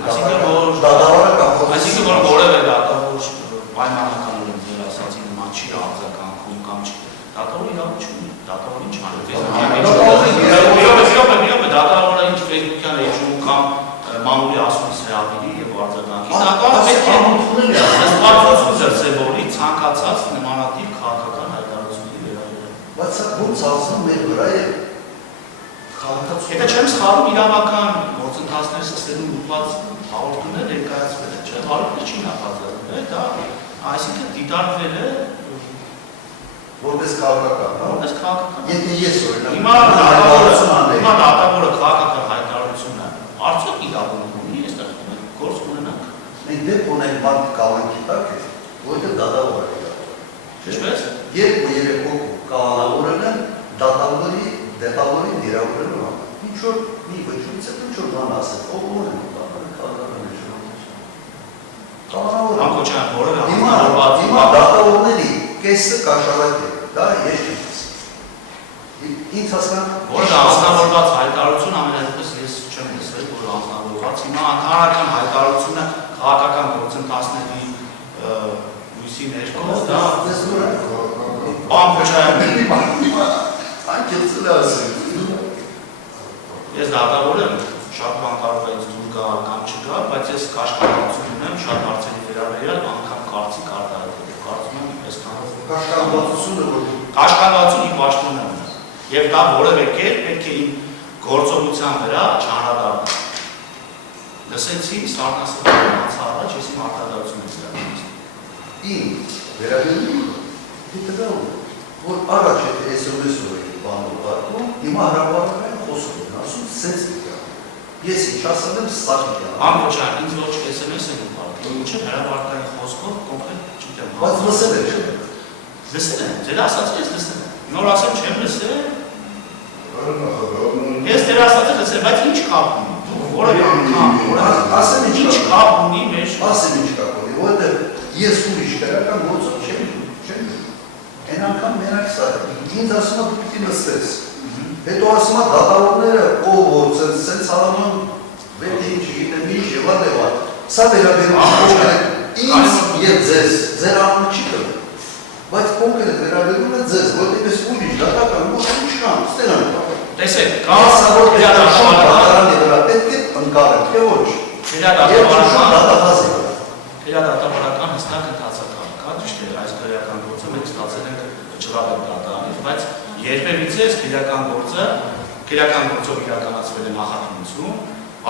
Այսինքն որ որևէ դատավոր պայմանական ուղղել ասացի նման չի արձագանքում կամ չի դատավորը իրավունք չունի դատավորը ինչ անում դատավորը ինչ Facebook-յան էջում կամ մամուլի ասում սրավիրի եւ արձագանքի դատավորի ցանկացած նմանատիպ քաղաքական հայտարարությունների վերաբերյալ բայց սա ոնց ասում մեր վրա է Եթե չեմ սխալվում իրավական գործընթացներ սկսելու ուղղված հաղորդումներ ներկայացվել է, չէ՞, հարցը չի նախաձեռնել, դա այսինքն դիտարկվել է որպես քաղաքական, որպես քաղաքական։ Եթե ես օրինակ հիմա դատավորը քաղաքական հայտարարությունը արդյոք իրավունք ունի, այստեղ գործ ունենանք։ Մենք դեպք ունենք մարդ կալանքի տակ է, որտեղ դատավոր է։ Ինչպես։ Երկու երեք հոգու կալանավորն են դատավորի ներավորելու համար։ Ինչ որ մի վճռից է ինչ որ բան ասել, ով որ է քաղաքական Անկոչյան, որը հիմա դատավորների կեսը կաշառակ է, դա ես չեմ ասել։ Ինձ հասկան որը անձնավորված հայտարարություն ամենայնպես ես չեմ լսել, որ անձնավորված հիմա ընդհանրական հայտարարությունը քաղաքական գործընթացների լույսի ներքո դա անկոչյան անկեղծել է ասել։ Ես դատավոր եմ, շատ բան կարող է ինձ դուր գալ կամ չգա, բայց ես կաշկանդություն ունեմ շատ հարցերի վերաբերյալ անգամ կարծիք արտահայտել։ Կարծում եմ այսքանով կաշկանդությունը իմ պաշտոնն է։ Եվ դա որևէ կերպ պետք է իմ գործողության վրա չանդրադառնա։ Լսեցի Սարգսյանի անցած ես իմ արտահայտությունը ստացել։ Իմ վերաբերյալ դիտել որ առաջ եթե SMS-ով բանով դառնում, հիմա հրապարակային խոսքով են ասում սենց դիքա։ Ես ինչ ասել եմ սակիքա։ Անկոչյան, ինձ ոչ SMS են ուղարկել, ինչ հրապարակային խոսքով կոնկրետ չգիտեմ։ Բայց լսել եք չէ՞։ Լսել եմ, ձեր ասածը ես լսել եմ։ Նոր ասեմ չեմ լսել։ Ես ձեր ասածը լսել, բայց ինչ կապ ունի։ Դու որևէ անգամ, ասեմ ինչ կապ ունի մեր։ Ասեմ ինչ կապ ունի, որովհետև ես ուրիշ քրական գործով չեմ։ Այն անգամ մենակ սա է, ինձ ասում է դու պիտի լսես, հետո ասում է դատավորները ով որ սենց հալանում վետին չգիտեմ ինչ և ադևա, սա վերաբերում ինձ և ձեզ, ձեր անունը չի կրում, բայց կոնկրետ վերաբերում է ձեզ, որտեղ ես ուրիշ դատական գործում չկան, ստեղ են կապ։ Տեսեք, կասավոր դատարանի վրա պետք է ընկարել, թե ոչ, դատավորական հստակ ընթացական կա, ճիշտ է, այս քրեական գործը մենք ստացել ենք չվաղել դատարանից, բայց երբևիցե այս քրեական գործով իրականացվել է նախաքննություն,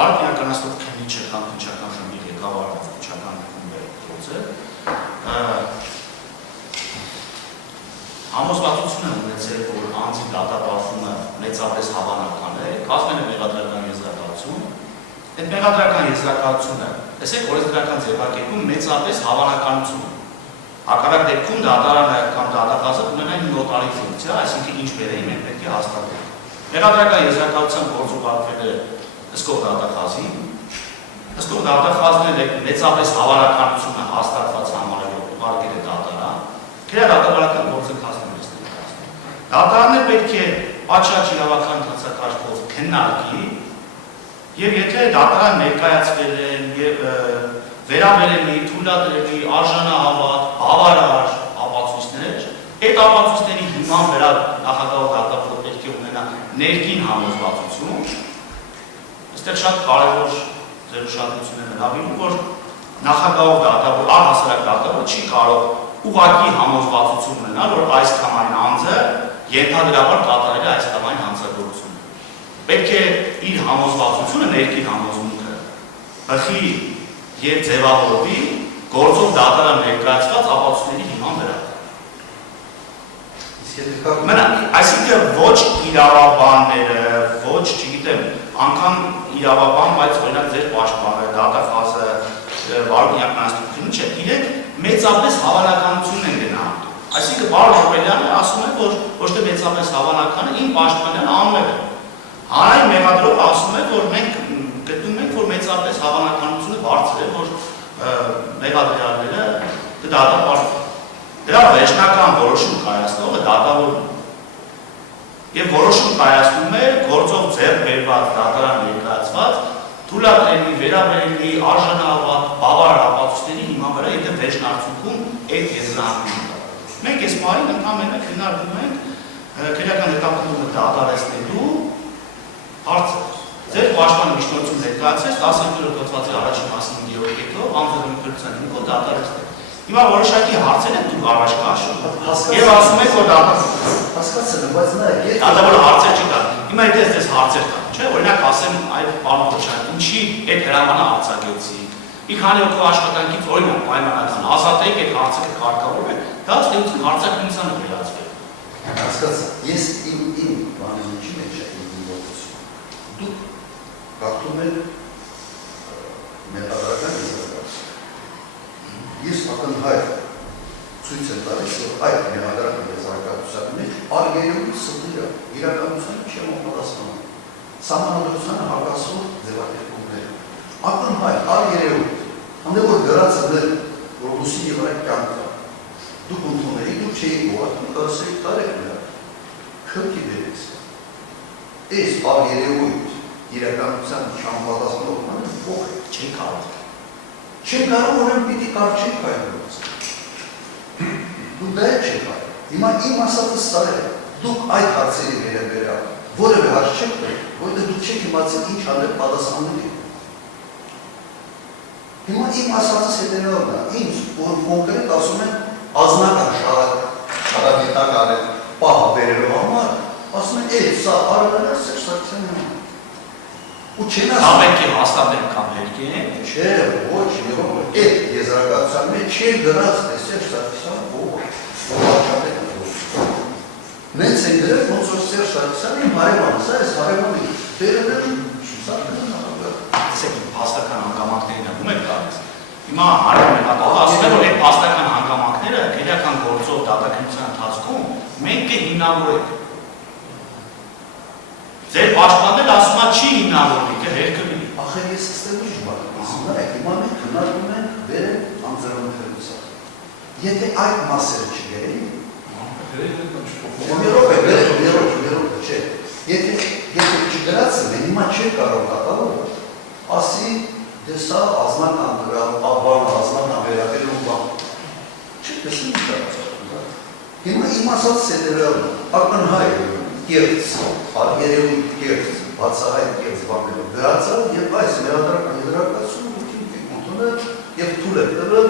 արդ իրականացվող քննիչը կամ քննչական խմբի ղեկավարը քննչական խմբի գործը համոզվածություն է ունեցել, որ անձի դատապարտումը մեծապես հավանական է, կազմել է մեղադրական եզրակացություն, այդ մեղադրական եզրակացությունը, տեսեք, օրենսդրական ձևակերպում մեծապես հավանականություն է։ Հակառակ դեպքում դատարանը կամ դատախազը ունենային նոտարի ֆունկցիա, այսինքն ինչ բերեի մենք պետք է հաստատենք։ Մեղադրական եզրակացության գործուղարկվել է հսկող դատախազին, հսկող դատախազն է մեծապես հավանականությունը հաստատված համարելով ուղարկել է դատարան, քրեադատավարական գործընթացներն են ներկայացնում։ Դատարանը պետք է պատշաճ իրավական ընթացակարգով քննարկի, եւ եթե դատարան ներկայացվել են եւ վերաբերելի, թույլատրելի, արժանահավատ, բավարար ապացույցներ, այդ ապացույցների հիման վրա նախագահ դատավորը պետք է ունենա ներքին համոզվածություն։ Այստեղ շատ կարևոր ձեր ուշադրությունը հրավիրում, որ նախագահ դատավոր, առհասարակ դատավորը չի կարող ուղղակի համոզվածություն ունենալ, որ այս կամ այն անձը ենթադրաբար կատարել է այս կամ այն հանցագործությունը։ Պետք է իր համոզվածությունը ներքին համոզմունքը բխի և ձևավորվի գործով դատարան ներկայացված ապացույցների հիման վրա։ Այսինքն ոչ իրավաբանները, ոչ, չգիտեմ, անգամ իրավաբան, բայց օրինակ ձեր պաշտպանը, դատախազը, Վարուկ Յակնաստությունը չէ, իրենք մեծապես հավանականություն են գնահատում։ Այսինքն Վարուկ Օրբելյանը ասում է, որ ոչ թե մեծապես հավանական է, իմ պաշտպանյանը անում է։ Հանրային մեղադրողը ասում է, որ մենք գտնում ենք, որ մեծապես հավանականությունը բարձր է, որ մեղադրյալները կդատապարտվեն։ Դրա վերջնական որոշում կայացնողը դատավորն է։ Եվ որոշում կայացնում է գործով ձեռք բերված դատարան ներկայացված թույլատրելի, վերաբերելի, արժանավատ, բավարար ապացույցների հիման վրա եթե վերջնարդյունքում այդ եզրահանգումը կա։ Մենք այս պահին ընդհանրապես քննարկում ենք քրեական հետապնդումը դադարեցնելու հարցը։ Ձեր պաշտպանը միջնորդություն ներկայացրեց 12-րդ հոդվածի առաջին 15-րդ կետով անձնագրության հիմքով դադարեցնել։ Հիմա որոշակի հարցեր են դուք առաջ քաշում։ Եվ ասում եք, որ հասկացել եմ, բայց նա դատավորը հարցեր չկա։ Հիմա եթե ես հարցեր կան, չէ՞, օրինակ ասեմ, այ պարոն Խոչյան, ինչի այդ հրամանը արձակեցիք։ Մի քանի օր աշխատանքից օրինակ պայմանական ազատեք այդ հարցը կարգավորվի, դա ստեղծում հարցակնությանը վերածվի։ Հասկացա, ես իմ բանին ինչի մեջ եմ ողջություն։ Դուք կարդում եք մետաղական եզրակացություն։ Ես ակնհայտ ցույց եմ տալիս, որ այդ մետաղական եզրակացության մեջ արգելյունի սխալը իրականությանը չեմ պատասխանում։ Սահմանադրությանը հակասող ձևակերպումները։ Ակնհայտ արգելյուն, հանդեպ որ գրածը մեր ռուսի եվրոպական կյանքը դուք ընդունել եք, դուք չէիք ուղղակի կասեք տարեք նրա, քրկի բերեց։ Այս արգելյույթ իրականության չանպատասխանող մանը ող է։ Չեն կարող։ Չեն կարող, ուրեմն պիտի կարճի քայլելուց։ Դուք դա չեք կարող։ Հիմա իմ ասածը սա է, դուք այդ հարցերի վերաբերյալ որևէ հարց չեք տվել, որովհետև դուք չեք իմացել ինչ անել պատասխանների։ Հիմա իմ ասածս հետևյալն է, ինձ որ կոնկրետ ասում են ազնական շարադիտական է պահ բերելու համար, ասում են սա արարել է Սերժ Սարգսյանի համար։ Ու չեն ասում։ Ամենքի հաստատենք կամ հերքի են։ Չէ, ոչ, այդ եզրակացության մեջ չի գրած Սերժ Սարգսյանը Նենց են դրել, ոնց որ Սերժ Սարգսյանը իմ հարևանը, սա ես հարևանի բերել սա փաստական հանգամանքներին ում եք տալիս։ Հիմա հարևան մեղադրանքը ասում է, որ այդ փաստական հանգամանքները քրեական գործով դատաքննության ընթացքում մենք հիմնավորենք։ Ձեր պաշտպանն ասում է չի հիմնավորվի, կհերկվի։ Ախր ես ստեղ ինչ բան ասում եմ, հիմա մենք քննարկում ենք վերել անձեռնունքերության։ Եթե այդ մասերը չգերեին, Մերոպ, չէ։ Եթե չգրածն է, հիմա չէ կարող կատարել, ասի, դե սա ազնական տվյալ, ազնական վերաբերում բան։ Չէ, տեսնում ինչ արածախում։ Հիմա իմ ասած հետևյալն է, ակնհայտ կեղծ, երևույթ կեղծ, բացահայտ կեղծ բաներով գրածալ եւ այս մեղադրական եզրակացությունը դուք եք ընդունել եւ թույլ եք տվել